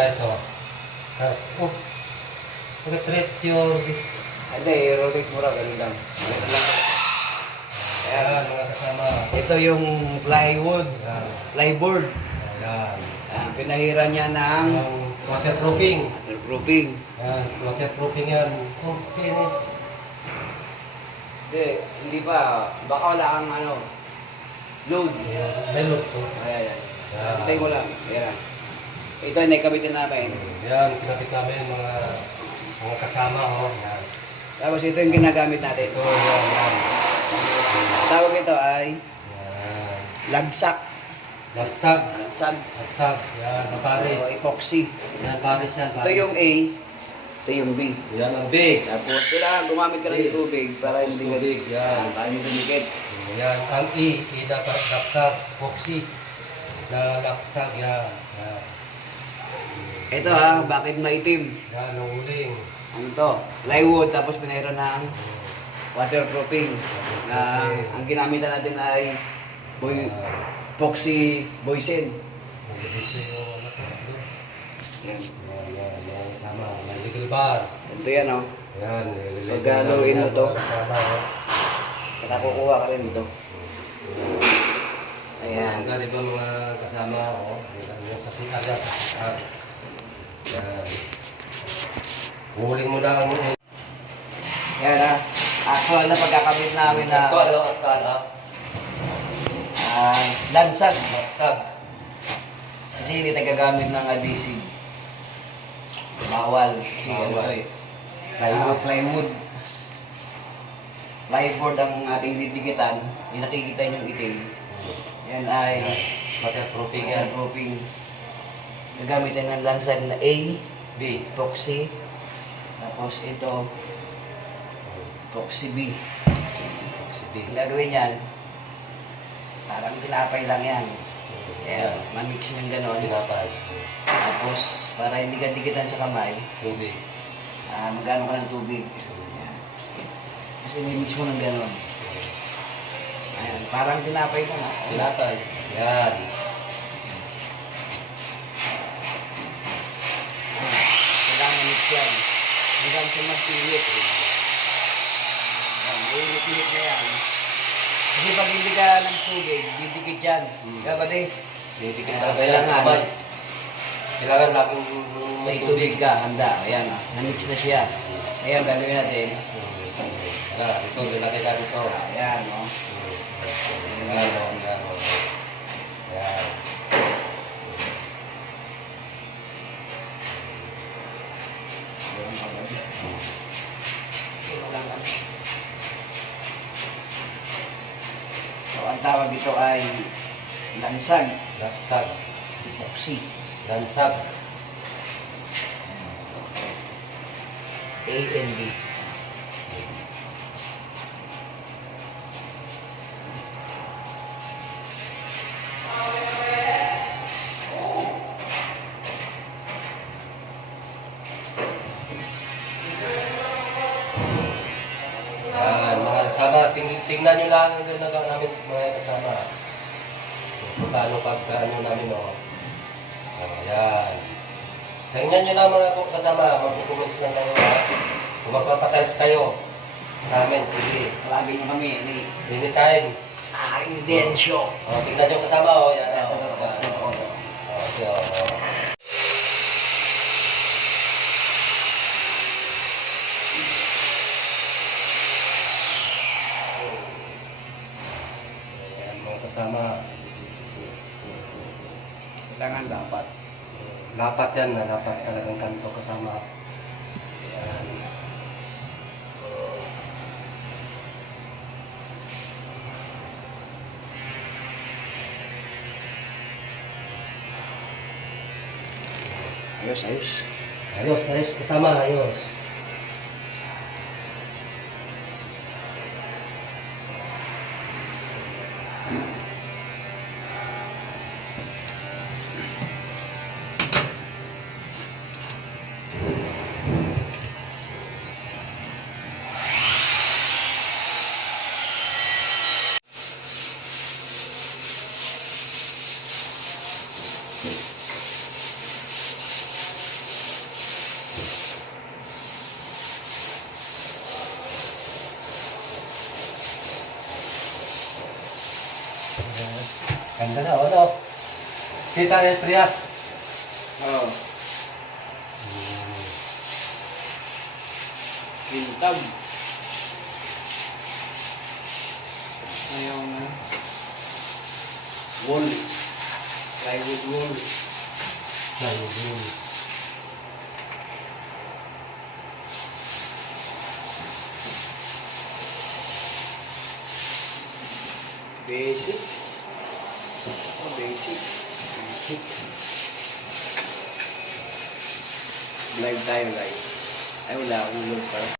kasama, oh. sa, oh, retreat your, Hindi, i-rotate mo ra, ganun lang. Ganun lang. ayan, mga kasama, Ito yung plywood, ayan, plyboard. ayan, Ah, pinahira niya ng waterproofing, waterproofing. ayan, waterproofing yan, oh, finish, Hindi, hindi pa. Baka wala kang ano, load. ayan, melot to, Ayan, ayan. Hintay mo lang. Ayan. Ito yung naikabitin namin. Yan, kinapit namin mga mga kasama, oh. Yan. Tapos ito yung ginagamit natin. Ito, yan, yan. Tawag ito ay Yan. lagsak. Lagsag. Lagsag. Lagsag. Yan, ang Paris. O epoxy. Yan, Paris yan, Ito Paris. yung A. Ito yung B. Yan ang big. Tapos kailangan gumamit ka ng tubig para hindi ka Tubig, yan. para hindi dumikit. Yan, ang E, E dapat laksag, foxy. Na laksag, yan. Yan, Ito ha, bakit maitim? yan ang uling. Ano to? Plywood tapos pinahira ng waterproofing. Na ang ginamitan natin ay boy, epoxy boysen. Yan. Sama. Legal bar. Ito yan oh. Yan, legal Paghaluin mo to. Oh. Saka kukuha ka rin ito. Ayan. Ganito mga kasama, oh. Yan sa yan, sa CR. Yan. Huling mo na ang Yan ha. Actual na pagkakabit namin na Akala, akala. ah, lansag. Magsag. Kasi hindi tayo gagamit ng adhesive. Bawal. Kasi ano Bawal. eh. Plywood. plywood. Plyboard ang ating didikitan. Yung nakikita yung itim. Yan ay Waterproofing yan. waterproofing. Gagamitin ng lansag na A, B. epoxy. Tapos ito, epoxy B. Si B. Ang gagawin yan, parang tinapay lang yan. Kaya, mamix mo yung ganon. Tinapay. Tapos, para hindi ka dikitan sa kamay, Tubig. ah magano ka ng tubig. Ayan. Kasi mimix mo ng ganon. Ayan, parang tinapay ka na. Tinapay. Yan. Ayan. Kailangan mix yan. Hanggang sa magpilit. Ayan, ulit-ulit na yan. Kasi pag hindi ka ng tubig, didikit yan. Hmm. Kaya ba di? Didikit Ayan, talaga yan sa kamay. Kailangan laging May tubig ka, handa. Ayan, ah. na-mix na siya. Ayan, gagawin natin. Wala, ito, nilagay ka dito. Ayan, oh. Yan, oh, yan, oh. Yan. Ayan, okay. Ito lang lang. So, ang tawag dito ay lansag, Lansag. epoxy. Lansag. A and B. kasama, ting tingnan nyo lang ang ginagawa namin sa mga kasama. Kung paano pag ano namin, oh. Oh, yan. Tingnan nyo lang mga kasama, magkukumis lang kayo? Kung magpapatiles kayo sa amin, sige. Tawagin niyo kami, ni Anytime. Ardensyo. Oh, tingnan nyo kasama, oh. Yan, oh. Yan, oh. Okay, oh. oh. Yan, Kailangan dapat. Dapat yan na dapat talagang kanto kasama. Ayan. Ayos, ayos. Ayos, ayos. Kasama, ayos. Ganda na, ano? Kita rin, Priya. Oo. Kintab. Ngayon na. Wall. Plywood wall. Ayun. Basic. Oh, basic. Basic. Live tayo, guys. Ay, wala load para.